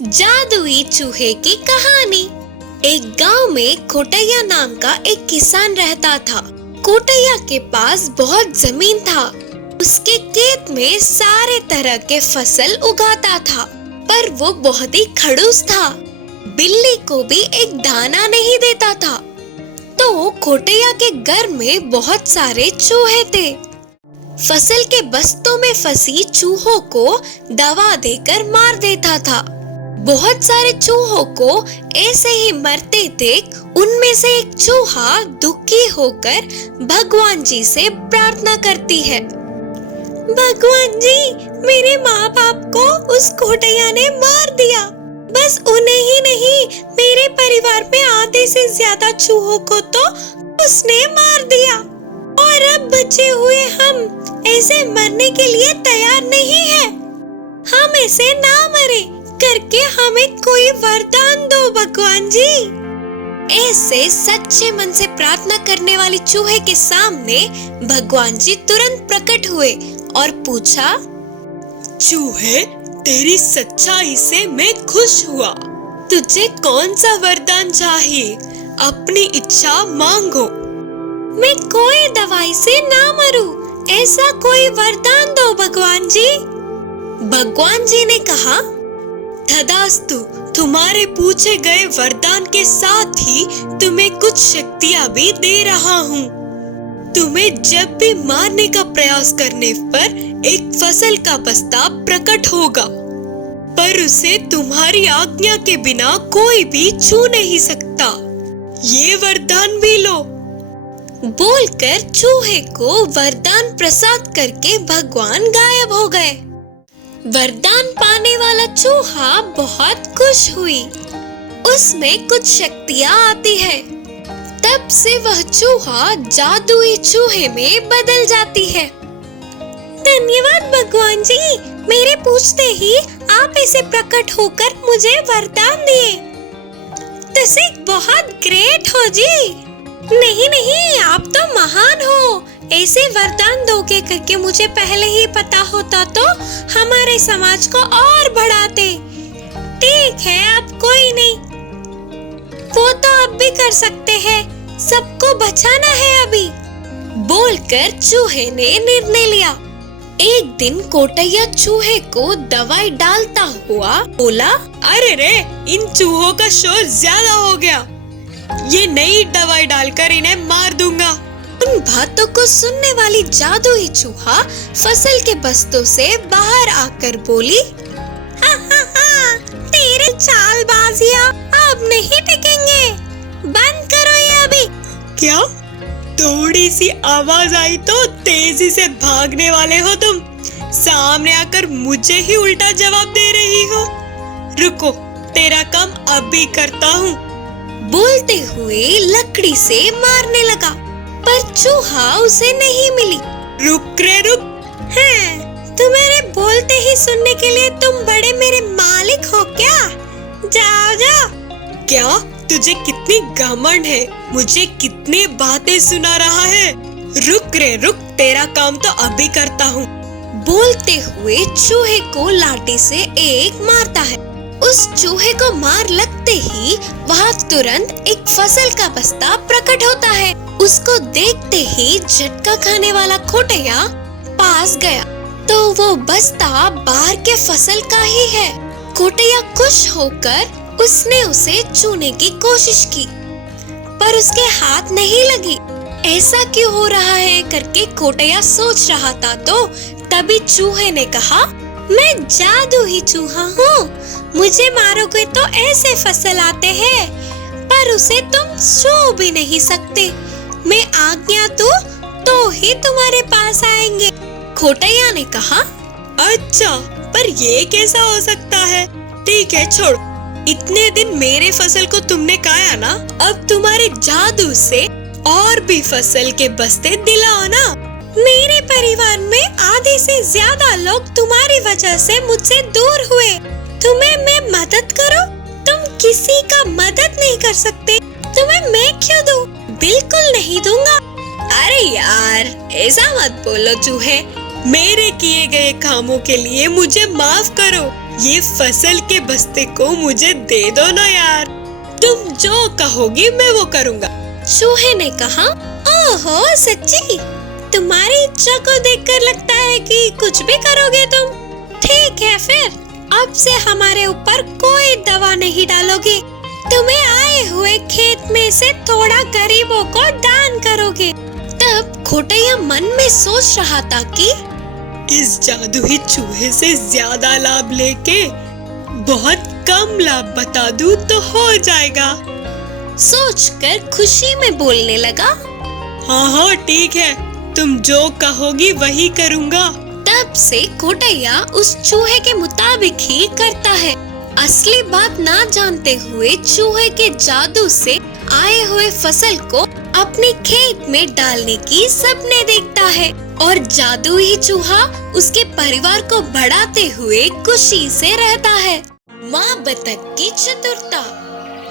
जादुई चूहे की कहानी। एक गांव में कोटैया नाम का एक किसान रहता था। कोटैया के पास बहुत जमीन था। उसके खेत में सारे तरह के फसल उगाता था, पर वो बहुत ही खड़ूस था। बिल्ली को भी एक दाना नहीं देता था। तो कोटैया के घर में बहुत सारे चूहे थे। फसल के बस्तों में फंसी चूहों को दवा देकर मार देता था। बहुत सारे चूहों को ऐसे ही मरते देख उनमें से एक चूहा दुखी होकर भगवान जी से प्रार्थना करती है। भगवान जी, मेरे माँ बाप को उस कोटैया ने मार दिया। बस उन्हें ही नहीं, मेरे परिवार में आधे से ज्यादा चूहों को तो उसने मार दिया। और अब बचे हुए हम ऐसे मरने के लिए तैयार नहीं हैं। हम ऐसे ना मरे करके हमें कोई वरदान दो भगवान जी। ऐसे सच्चे मन से प्रार्थना करने वाली चूहे के सामने भगवान जी तुरंत प्रकट हुए और पूछा, चूहे, तेरी सच्चाई से मैं खुश हुआ। तुझे कौन सा वरदान चाहिए? अपनी इच्छा मांगो। मैं कोई दवाई से ना मरूं, ऐसा कोई वरदान दो भगवान जी। भगवान जी ने कहा, तथास्तु, तुम्हारे पूछे गए वरदान के साथ ही तुम्हें कुछ शक्तियाँ भी दे रहा हूँ। तुम्हें जब भी मारने का प्रयास करने पर एक फसल का बस्ता प्रकट होगा, पर उसे तुम्हारी आज्ञा के बिना कोई भी छू नहीं सकता। ये वरदान भी लो। बोलकर चूहे को वरदान प्रसाद करके भगवान गायब हो गए। वरदान पाने वाला चूहा बहुत खुश हुई। उसमें कुछ शक्तियाँ आती है। तब से वह चूहा जादुई चूहे में बदल जाती है। धन्यवाद भगवान जी, मेरे पूछते ही आप ऐसे प्रकट होकर मुझे वरदान दिए। तुसी बहुत ग्रेट हो जी। नहीं, आप तो महान हो। ऐसे वरदान दोगे करके मुझे पहले ही पता होता तो हमारे समाज को और बढ़ाते। ठीक है, अब कोई नहीं, वो तो अब भी कर सकते हैं। सबको बचाना है अभी। बोलकर चूहे ने निर्णय लिया। एक दिन कोटैया चूहे को दवाई डालता हुआ बोला, अरे रे, इन चूहों का शोर ज्यादा हो गया। ये नई दवाई डालकर इन्हें मार दूंगा। उन बातों को सुनने वाली जादुई चूहा फसल के बस्तों से बाहर आकर बोली, हा, तेरे चालबाजियां अब नहीं टिकेंगे। बंद करो ये अभी। क्या? थोड़ी सी आवाज आई तो तेजी से भागने वाले हो तुम। सामने आकर मुझे ही उल्टा जवाब दे रही हो। रुको, तेरा काम अभी करता हूँ। बोलते हुए लकड़ी से मारने लगा, पर चूहा उसे नहीं मिली। रुक रे रुक। हाँ, तुम्हारे बोलते ही सुनने के लिए तुम बड़े मेरे मालिक हो क्या? जाओ। क्या? तुझे कितनी घमंड है? मुझे कितनी बातें सुना रहा है। रुक रे रुक, तेरा काम तो अभी करता हूँ। बोलते हुए चूहे को लाठी से एक मारता है। उस चूहे को मार लगते ही वहाँ तुरंत एक फसल का बस्ता प्रकट होता है। उसको देखते ही झटका खाने वाला कोटैया पास गया तो वो बस्ता बाहर के फसल का ही है। कोटैया खुश होकर उसने उसे छूने की कोशिश की, पर उसके हाथ नहीं लगी। ऐसा क्यों हो रहा है करके कोटैया सोच रहा था तो तभी चूहे ने कहा, मैं जादुई चूहा हूँ। मुझे मारोगे तो ऐसे फसल आते हैं, पर उसे तुम छू भी नहीं सकते। मैं आज्ञा दूं तो ही तुम्हारे पास आएंगे। कोटैया ने कहा, अच्छा, पर ये कैसा हो सकता है? ठीक है, छोड़। इतने दिन मेरे फसल को तुमने खाया ना, अब तुम्हारे जादू से और भी फसल के बस्ते दिलाओ ना। मेरे परिवार में आधे से ज्यादा लोग तुम्हारी वजह से मुझसे दूर हुए। तुम्हें मैं मदद करूं? तुम किसी का मदद नहीं कर सकते। तुम्हें मैं क्यों दूं? बिल्कुल नहीं दूंगा। अरे यार, ऐसा मत बोलो चूहे। मेरे किए गए कामों के लिए मुझे माफ करो। ये फसल के बस्ते को मुझे दे दो ना यार, तुम जो कहोगी मैं वो करूँगा। चूहे ने कहा, ओहो सच्ची, तुम्हारी इच्छा को देखकर लगता है कि कुछ भी करोगे तुम। ठीक है फिर, अब से हमारे ऊपर कोई दवा नहीं डालोगे, तुम्हें आए हुए खेत में से थोड़ा गरीबों को दान करोगे। तब खोटैया मन में सोच रहा था कि इस जादुई चूहे से ज्यादा लाभ लेके बहुत कम लाभ बता दूं तो हो जाएगा। सोचकर खुशी में बोलने लगा, हाँ हाँ ठीक है, तुम जो कहोगी वही करूँगा। तब से खोटैया उस चूहे के मुताबिक ही करता है। असली बात ना जानते हुए चूहे के जादू से आए हुए फसल को अपने खेत में डालने की सपने देखता है और जादुई चूहा उसके परिवार को बढ़ाते हुए खुशी से रहता है। माँ बतख की चतुरता।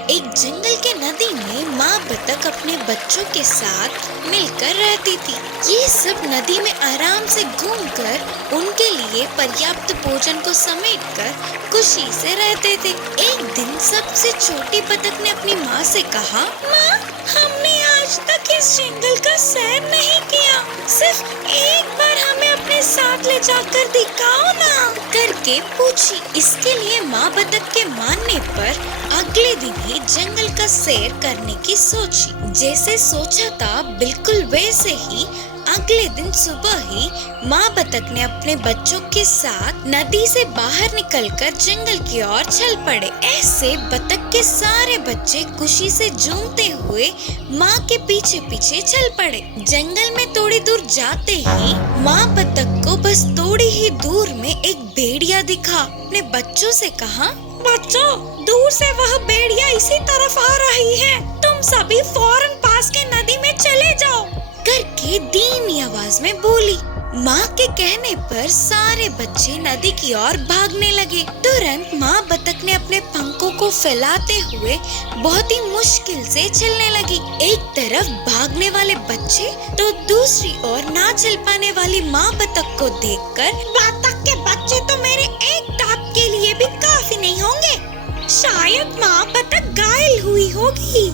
एक जंगल के नदी में माँ बतख अपने बच्चों के साथ मिलकर रहती थी। ये सब नदी में आराम से घूमकर उनके लिए पर्याप्त भोजन को समेटकर खुशी से रहते थे। एक दिन सबसे छोटी बतख ने अपनी माँ से कहा, माँ, हमने आज तक इस जंगल का सैर नहीं किया, सिर्फ एक बार हमें अपने साथ ले जाकर दिखाओ ना, करके पूछी। इसके लिए माँ बतख के मानने पर अगले दिन ही जंगल का सैर करने की सोची। जैसे सोचा था बिल्कुल वैसे ही अगले दिन सुबह ही माँ बतख ने अपने बच्चों के साथ नदी से बाहर निकलकर जंगल की ओर चल पड़े। ऐसे बतख के सारे बच्चे खुशी से झूमते हुए माँ के पीछे पीछे चल पड़े। जंगल में थोड़ी दूर जाते ही माँ बतख को बस थोड़ी ही दूर में एक भेड़िया दिखा। अपने बच्चों से कहा, बच्चों, दूर से वह भेड़िया इसी तरफ आ रही है, तुम सभी फौरन पास के नदी में चले जाओ, करके धीमी आवाज में बोली। माँ के कहने पर सारे बच्चे नदी की ओर भागने लगे। तुरंत माँ बतख ने अपने पंखों को फैलाते हुए बहुत ही मुश्किल से चलने लगी। एक तरफ भागने वाले बच्चे तो दूसरी ओर ना चल पाने वाली माँ बतख को देखकर, बतख के बच्चे तो मेरे एक दांत के लिए भी काफी नहीं होंगे, शायद माँ बतख घायल हुई होगी,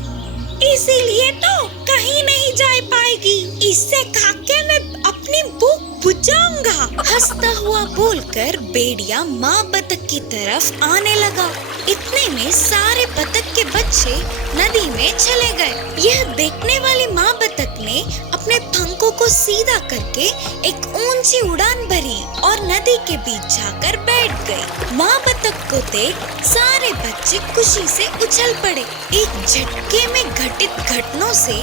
इसीलिए तो कहीं नहीं जा पाएगी, इससे खाकर मैं अपनी भूख बुझाऊंगा। हंसता हुआ बोलकर भेड़िया माँ बतख की तरफ आने लगा। इतने में सारे बतख के बच्चे नदी में चले गए। यह देखने वाली माँ बतख ने अपने पंखों को सीधा करके एक ऊंची उड़ान भरी और नदी के बीच जाकर बैठ गई। माँ बतख को देख सारे बच्चे खुशी से उछल पड़े। एक झटके में घटित घटनाओं से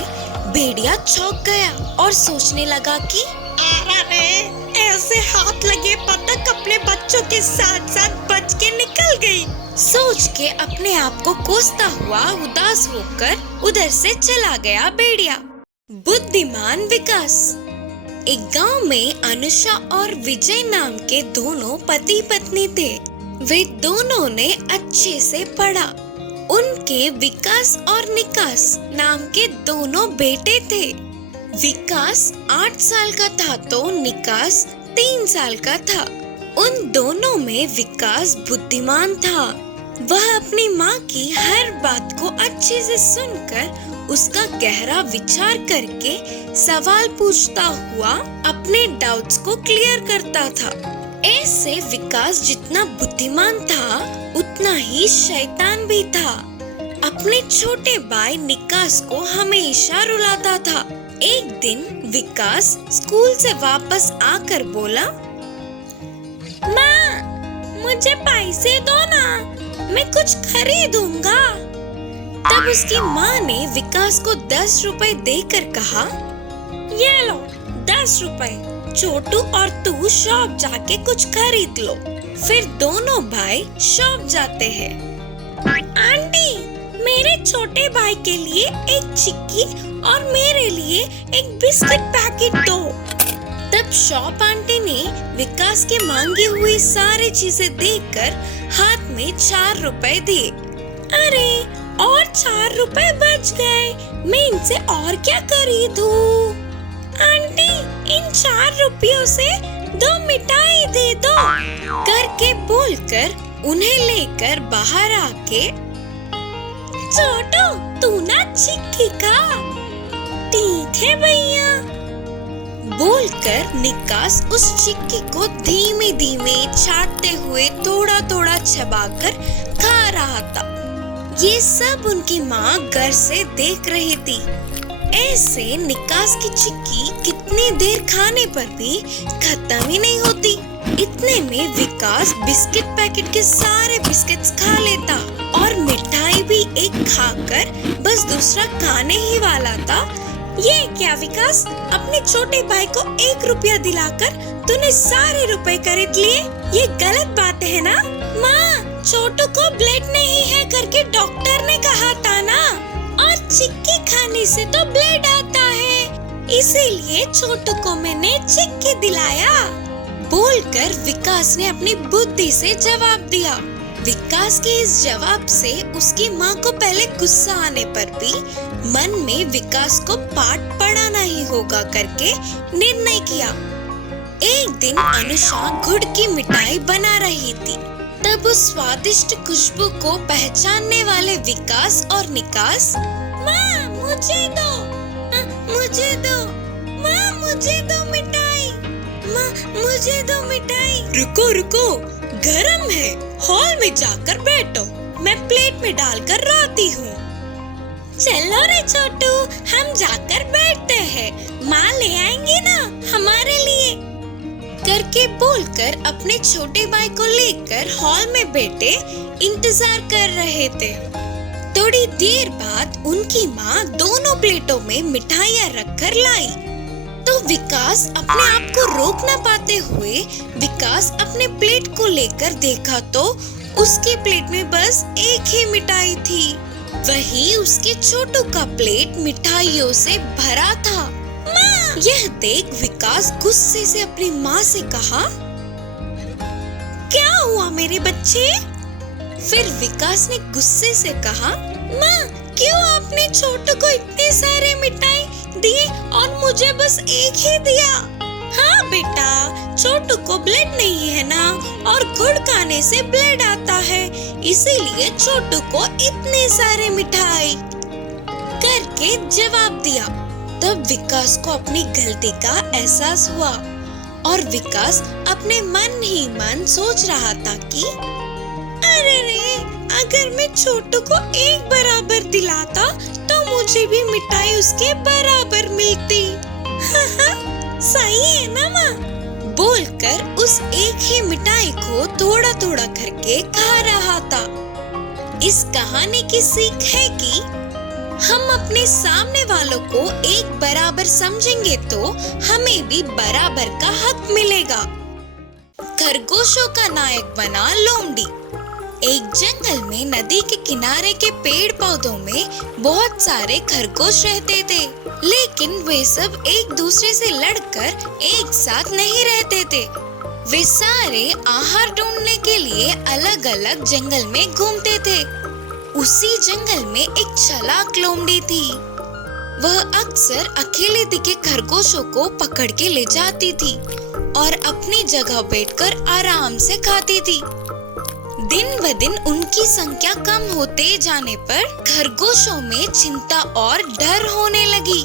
भेड़िया चौंक गया और सोचने लगा कि ऐसे हाथ लगे बतख अपने बच्चों के साथ साथ बच के निकल गई। सोच के अपने आप को कोसता हुआ उदास होकर उधर से चला गया भेड़िया। बुद्धिमान विकास। एक गांव में अनुषा और विजय नाम के दोनों पति पत्नी थे। वे दोनों ने अच्छे से पढ़ा। उनके विकास और निकास नाम के दोनों बेटे थे। विकास 8 साल का था तो निकास 3 साल का था। उन दोनों में विकास बुद्धिमान था। वह अपनी माँ की हर बात को अच्छे से सुनकर उसका गहरा विचार करके सवाल पूछता हुआ अपने डाउट्स को क्लियर करता था। ऐसे विकास जितना बुद्धिमान था उतना ही शैतान भी था। अपने छोटे भाई निकास को हमेशा रुलाता था। एक दिन विकास स्कूल से वापस आकर बोला, माँ, मुझे पैसे दो ना, मैं कुछ खरीदूंगा। तब उसकी माँ ने विकास को 10 रुपए देकर कहा, ये लो 10 रुपए, छोटू और तू शॉप जाके कुछ खरीद लो। फिर दोनों भाई शॉप जाते हैं। आंटी, मेरे छोटे भाई के लिए एक चिक्की और मेरे लिए एक बिस्किट पैकेट दो। तब शॉप आंटी ने विकास के मांगी हुई सारी चीजें देखकर हाथ में 4 रुपए दिए। अरे, और 4 रुपए बच गए, मैं इनसे और क्या खरीदूं? आंटी, इन 4 रुपयों से 2 मिठाई दे दो, करके बोलकर उन्हें लेकर बाहर आके, छोटू तू ना चिक्की खा। ठीक है भैया, बोलकर निकास उस चिक्की को धीमे धीमे चाटते हुए थोड़ा थोड़ा चबाकर खा रहा था। ये सब उनकी माँ घर से देख रही थी। ऐसे निकास की चिक्की कितनी देर खाने पर भी खत्म ही नहीं होती। इतने में विकास बिस्किट पैकेट के सारे बिस्किट्स खा लेता और मिठाई भी एक खाकर बस दूसरा खाने ही वाला था। ये क्या विकास, अपने छोटे भाई को 1 रुपया दिलाकर तूने सारे रुपए खरीद लिए? ये गलत बात है ना? माँ, छोटू को ब्लड नहीं है करके डॉक्टर ने कहा था ना, और चिक्की खाने से तो ब्लड आता है, इसीलिए छोटू को मैंने चिक्की दिलाया। बोलकर विकास ने अपनी बुद्धि से जवाब दिया। विकास के इस जवाब से उसकी माँ को पहले गुस्सा आने पर भी मन में विकास को पाठ पढ़ाना ही होगा करके निर्णय किया। एक दिन अनुषा गुड़ की मिठाई बना रही थी। तब उस स्वादिष्ट खुशबू को पहचानने वाले विकास और निकास, माँ मुझे दो, मुझे दो, माँ मुझे दो मिठाई, माँ मुझे दो मिठाई। रुको रुको, गरम है, हॉल में जाकर बैठो, मैं प्लेट में डालकर लाती हूँ। चलो रे छोटू, हम जाकर बैठते हैं, माँ ले आएंगी ना हमारे लिए, करके बोलकर अपने छोटे भाई को लेकर हॉल में बैठे इंतजार कर रहे थे। थोड़ी देर बाद उनकी माँ दोनों प्लेटों में मिठाइयाँ रखकर लाई। तो विकास अपने आप को रोक न पाते हुए विकास अपने प्लेट को लेकर देखा तो उसके प्लेट में बस एक ही मिठाई थी। वही उसके छोटू का प्लेट मिठाइयों से भरा था। माँ! यह देख विकास गुस्से से अपनी माँ से कहा, क्या हुआ मेरे बच्चे? फिर विकास ने गुस्से से कहा, माँ क्यों आपने छोटू को इतने सारे मिठाई दिए और मुझे बस एक ही दिया? हाँ बेटा, छोटू को ब्लड नहीं है ना, और गुड़ खाने से ब्लड आता है, इसीलिए छोटू को इतने सारे मिठाई करके जवाब दिया। तब विकास को अपनी गलती का एहसास हुआ और विकास अपने मन ही मन सोच रहा था कि अरे रे, अगर मैं छोटू को एक बराबर दिलाता तो मुझे भी मिठाई उसके बराबर मिलती। सही है ना माँ? बोलकर उस एक ही मिठाई को थोड़ा थोड़ा करके खा रहा था। इस कहानी की सीख है कि हम अपने सामने वालों को एक बराबर समझेंगे तो हमें भी बराबर का हक मिलेगा। खरगोशों का नायक बना लोमड़ी। एक जंगल में नदी के किनारे के पेड़ पौधों में बहुत सारे खरगोश रहते थे, लेकिन वे सब एक दूसरे से लड़कर एक साथ नहीं रहते थे। वे सारे आहार ढूंढने के लिए अलग अलग जंगल में घूमते थे। उसी जंगल में एक चालाक लोमड़ी थी। वह अक्सर अकेले दिखे खरगोशों को पकड़ के ले जाती थी और अपनी जगह बैठकर आराम से खाती थी। दिन ब दिन उनकी संख्या कम होते जाने पर खरगोशों में चिंता और डर होने लगी।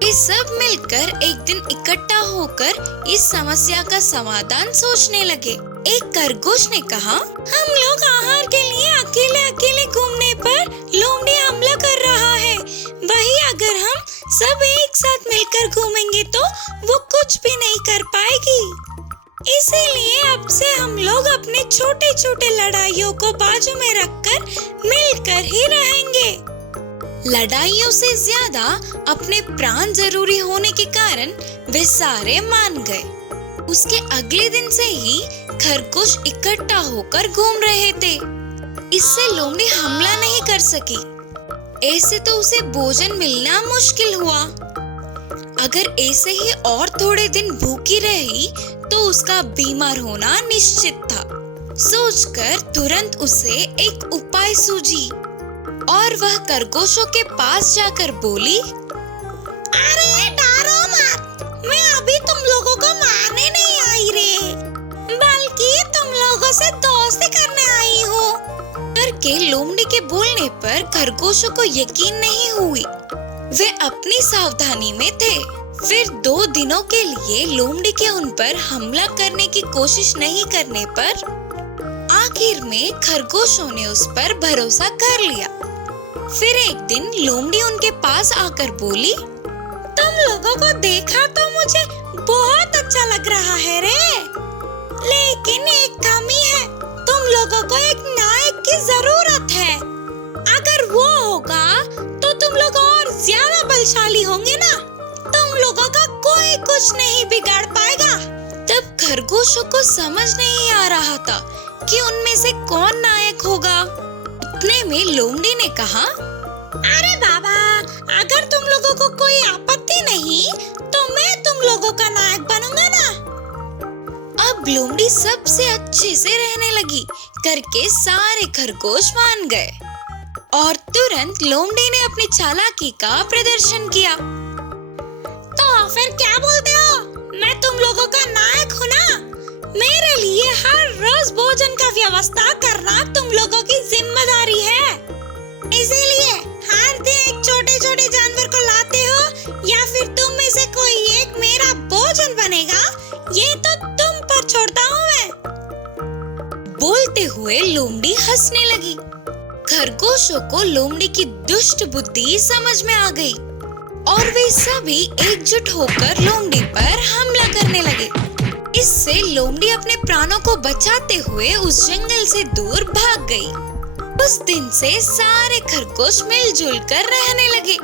वे सब मिलकर एक दिन इकट्ठा होकर इस समस्या का समाधान सोचने लगे। एक खरगोश ने कहा, हम लोग आहार के लिए अकेले अकेले घूमने पर लोमड़ी हमला कर रहा है, वही अगर हम सब एक साथ मिलकर घूमेंगे तो वो कुछ भी नहीं कर पाएगी। इसीलिए अब से हम लोग अपने छोटे छोटे लड़ाइयों को बाजू में रखकर मिलकर ही रहेंगे। लड़ाइयों से ज्यादा अपने प्राण जरूरी होने के कारण वे सारे मान गए। उसके अगले दिन से ही खरगोश इकट्ठा होकर घूम रहे थे। इससे लोमड़ी हमला नहीं कर सकी। ऐसे तो उसे भोजन मिलना मुश्किल हुआ। अगर ऐसे ही और थोड़े दिन भूखी रही तो उसका बीमार होना निश्चित था। सोचकर तुरंत उसे एक उपाय सूझी और वह खरगोशों के पास जाकर बोली, अरे डरो मत, मैं अभी तुम लोगों को मारने नहीं आई रे, बल्कि तुम लोगों लोगों से दोस्ती करने आई हूँ। करके लोमड़ी के बोलने पर खरगोशों को यकीन नहीं हुई। वे अपनी सावधानी में थे। फिर 2 दिनों के लिए लोमड़ी के उन पर हमला करने की कोशिश नहीं करने पर आखिर में खरगोशों ने उस पर भरोसा कर लिया। फिर एक दिन लोमड़ी उनके पास आकर बोली, तुम लोगों को देखा तो मुझे बहुत अच्छा लग रहा है रे, लेकिन एक कमी है। तुम लोगों को एक नायक की जरूरत है। अगर वो होगा तो तुम लोग और ज्यादा बलशाली होंगे ना। तुम लोगों का कोई कुछ नहीं बिगाड़ पाएगा। तब खरगोशों को समझ नहीं आ रहा था कि उनमें से कौन नायक होगा। इतने में लोमड़ी ने कहा, अरे बाबा, अगर तुम लोगों को कोई आपत्ति नहीं तो मैं तुम लोगों का नायक बनूंगा ना। अब लोमड़ी सबसे अच्छे से रहने लगी करके सारे खरगोश मान गए और तुरंत लोमड़ी ने अपनी चालाकी का प्रदर्शन किया। तो फिर क्या बोलते हो? मैं तुम लोगों का नायक हूँ ना। मेरे लिए हर रोज भोजन का व्यवस्था करना तुम लोगों की जिम्मेदारी है। इसीलिए हर दिन एक छोटे छोटे जानवर को लाते हो या फिर तुम में से कोई एक मेरा भोजन बनेगा, ये तो तुम पर छोड़ता हूँ मैं। बोलते हुए लोमड़ी हंसने लगी। खरगोशों को लोमड़ी की दुष्ट बुद्धि समझ में आ गई और वे सभी एकजुट होकर लोमड़ी पर हमला करने लगे। इससे लोमड़ी अपने प्राणों को बचाते हुए उस जंगल से दूर भाग गई। उस दिन से सारे खरगोश मिलजुल कर रहने लगे।